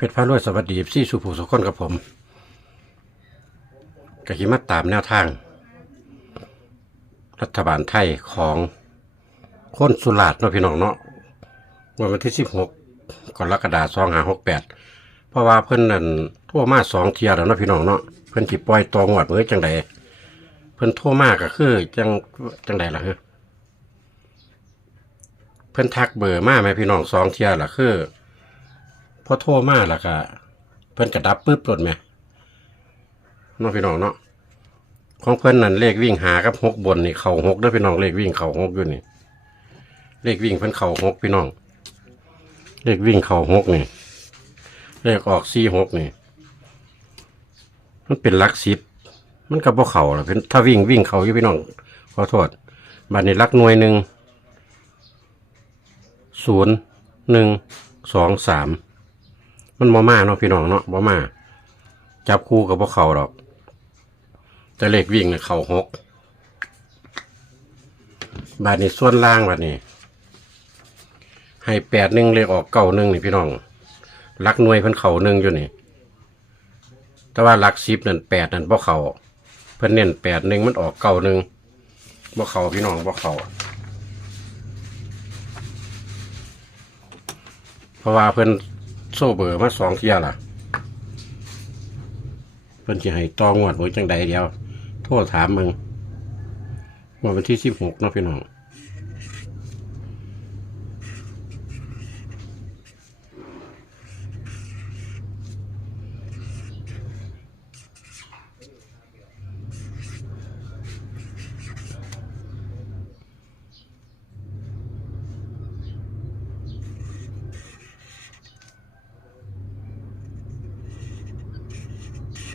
เพชรพารวยสวัสดีซี่สุภูสุคนกับผมกะหิมาตามแนวทาง รัฐบาลไทยของคนสุราษฎร์เนาะพี่น้องเนาะวันที่สิบหกกรกฎาคมสองหาหกแปดเพราะว่าเพิ่นนั่นทั่วมาสองเทียแล้วเนาะพี่น้องเนาะเพิ่อนจิปล่อยตองวดเมื่อจังใดเพิ่อนทั่วมาก็คือจังจังใดล่ะฮะเพิ่อนทักเบอร์มาไหมพี่น้องสองเทียล่ะคือ พอโทรมาแล้วก็เพิ่นกระดับปึ๊บรถแหมน้องพี่น้องเนาะของเพิ่นนั่นเลขวิ่งหากับหกบนนี่เข่าหกเด้พี่น้องเลขวิ่งเข่าหกอยู่นี่เลขวิ่งเพิ่นเข่าหกพี่น้อง เลขวิ่งเข่าหกนี่เลขออกสี่หกนี่ มันเป็นลักสิบมันก็บ่เข่าล่ะเป็นถ้าวิ่งวิ่งเข่าอยู่พี่น้องขอโทษบัดนี้หลักหน่วยหนึ่งศูนย์หนึ่งสองสาม มันบ่มาเนาะพี่น้องเนาะบ่มาจับคู่กับพวกเขาดอกแต่เลขวิ่งเนี่ยเขาหกบาทนี้ส่วนล่างบาทนี้ ให้แปดหนึ่งเลขออกเก้าหนึ่งนี่พี่น้องหลักหน่วยเพิ่นเขาหนึ่งอยู่นี่ แต่ว่าหลักสิบนั่นแปดนั่นบ่เขาเพิ่นเน้นแปดหนึ่งมันออกเก้าหนึ่งบ่เขาพี่น้องบ่เขาเพราะว่าเพิ่น โซ่เบอร์มาสองเที่ยล่ะ เพิ่นจะให้ตองวดไว้จังใดเดียว โทษถามมึงวันที่สิบหกเนาะพี่น้อง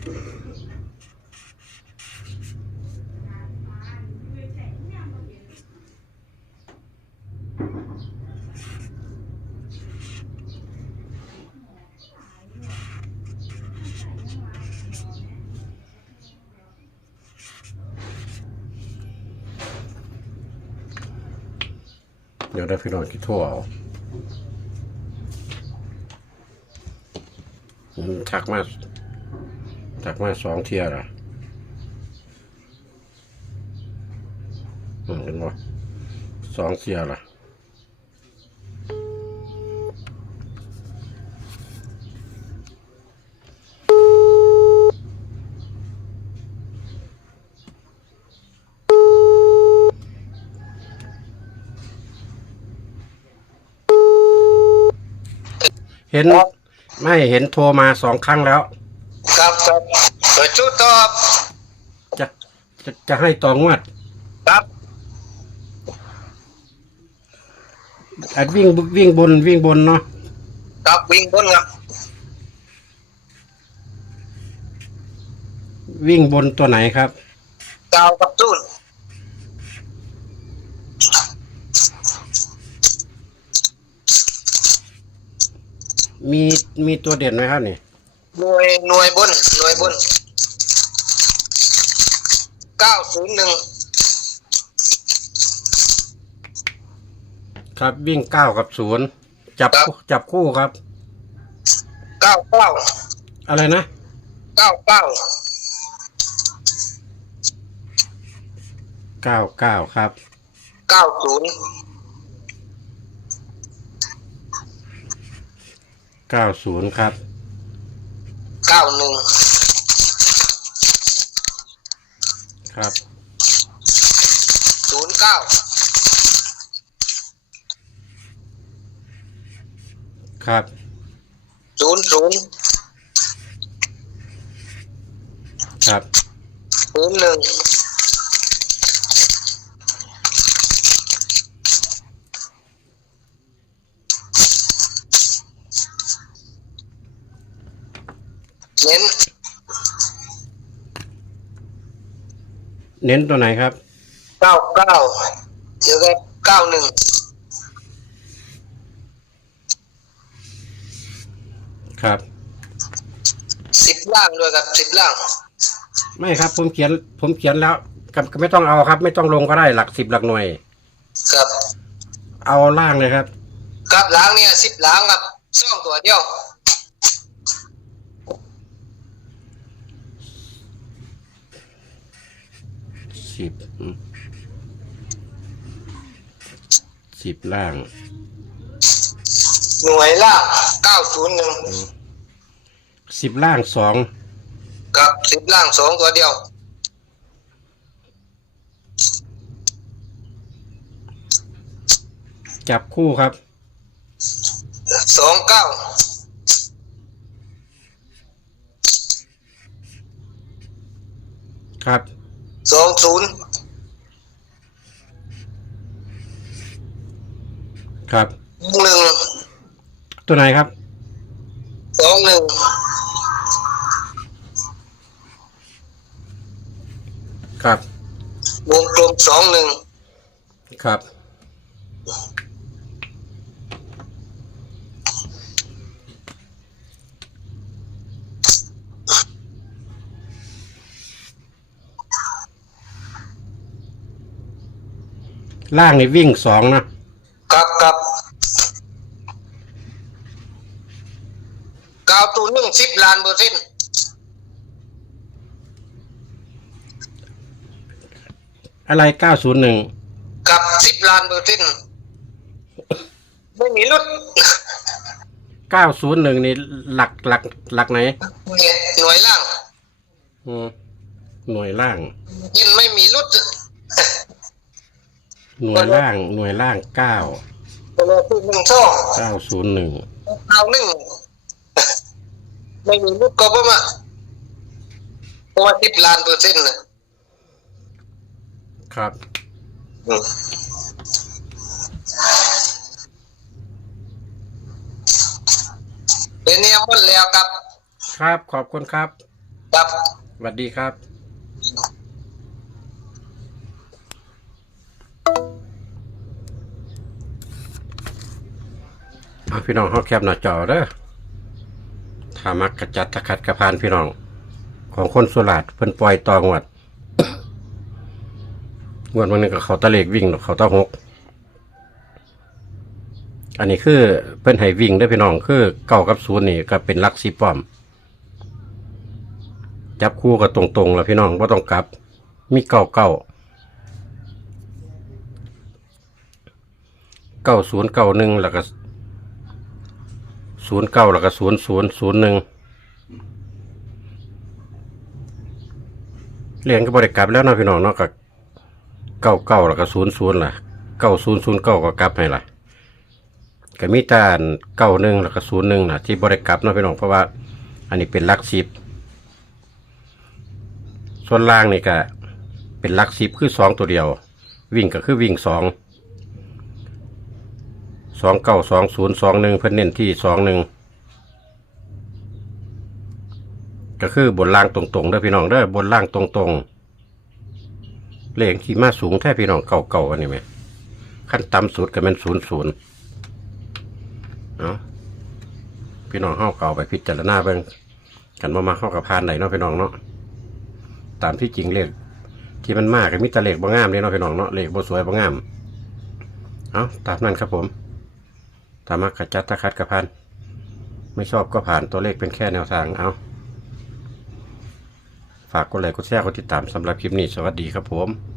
เดี๋ยวได้พี่น้องคิดโทั่วเอามักมาก ทักมาสองเทียล่ะอืมเห็นบ่สองเที่ยล่ะเห็นไม่เห็นโทรมาสองครั้งแล้ว ครับครับเปิดชุดตอบจะจะจะให้ต่องวด ครับอัดวิ่งวิ่งบนวิ่งบนเนาะครับวิ่งบนครับวิ่งบนตัวไหนครับเก้ากับศูนย์มีมีตัวเด่นไหมครับนี่ หน่วยหน่วยบนหน่วยบนเก้าศูนย์หนึ่งครับวิ่งเก้ากับศูนย์จับคู่จับคู่ครับเก้าเก้าอะไรนะเก้าเก้าเก้าเก้าครับเก้าศูนย์เก้าศูนย์ครับเก้าหนึ่งครับศูนย์เก้าครับศูนย์ศูนย์ครับศูนย์หนึ่ง เน้น เน้นตัวไหนครับเก้าเก้าเดี๋ยวก็เก้าหนึ่งครับ สิบล่างด้วยครับสิบล่าง ไม่ครับ ผมเขียน ผมเขียนแล้วก็ก็ไม่ต้องเอาครับ ไม่ต้องลงก็ได้หลักสิบหลักหน่วย ครับ เอาล่างเลยครับ ครับล้างเนี่ยสิบล้างครับซ่องตัวเดียว สิบอืมสิบล่าง หน่วยล่างเก้าศูนย์หนึ่งสิบล่างสองกับสิบล่างสองตัวเดียว จับคู่ครับสองเก้าครับ สองศูนย์ครับหนึ่งตัวไหนครับสองหนึ่งครับวงกลมสองหนึ่งครับ ล่างนี่วิ่งสองนะกับกับเก้าตัวหนึ่งสิบล้านเปอร์เซ็นต์อะไรเก้าศูนย์หนึ่งกับสิบล้านเปอร์เซ็นต์ไม่มีลุดเก้าศูนย์หนึ่งนี่หลักหลักหลักไหนเนี่ยหน่วยล่าง อืมหน่วยล่างยินไม่มีลุด หน่วยล่างหน่วยล่างเก้าตัวที่หนึ่งช่องเก้าศูนย์หนึ่งเอาหนึ่งไม่มีลุดก็ประมาณเพราะว่าสิบล้านเปอร์เซ็นต์นะครับอืมเป็นเนี่ยหมดแล้วครับ ครับขอบคุณครับ ครับสวัสดีครับ พี่น้องเขาแคบหน้าจอเด้อถ้ามักกระจัดตะขัดกระพานพี่น้อง ของคนสุราษฎร์เพิ่นปล่อยตองวดงวดวันนึงกับเขาตะเลกวิ่งหรอกเขาตะหก อันนี้คือเพิ่นให้วิ่งได้อพี่น้องคือเก้ากับศูนย์นี่ก็เป็นลักสีป้อม จับคู่กับตรงๆแล้วพี่น้องว่าต้องกลับ มีเก้าเก้าเก้าศูนย์เก้าหนึ่งแล้วก็ ศูนย์เก้าแล้วก็ศูนย์ศูนย์ศูนย์หนึ่งเรียนก็บริกลับแล้วเนาะพี่น้องเนาะกับเก้าเก้าแล้วก็ศูนย์ศูนย์ล่ะเก้าศูนย์ศูนย์เก้าก็กลับให้ล่ะก็มีตานเก้าหนึ่งแล้วก็ศูนย์หนึ่งนะที่บริกลับเนาะพี่น้องเพราะว่า อันนี้เป็นลักสิบส่วนล่างนี่ก็เป็นลักสิบคือสองตัวเดียว วิ่งก็คือวิ่งสอง สองเก้าสองศูนย์สองหนึ่งเพิ่นเน้นที่สองหนึ่งก็คือบนล่างตรงๆเด้อพี่น้องเด้อบนล่างตรงๆเลขที่มาสูงแท้พี่น้องเก่าๆอันนี้ไหมขั้นต่ำสุดก็เป็นศูนย์ศูนย์เอาะพี่น้องเข้าเก่าไปพิจารณาเบิ่งกันมามาเข้ากับพานไหนเนาะพี่น้องเนาะตามที่จริงเลขที่มันมากก็มีแต่เลขบ่งามเลยเนาะพี่น้องเนาะเลขบ่สวยบ่งามเอาตามนั้นครับผม ตามมากระจัดตะคัดกระพัน ไม่ชอบก็ผ่านตัวเลขเป็นแค่แนวทางเอาฝากกดไลค์กดแชร์กดติดตามสำหรับคลิปนี้ สวัสดีครับผม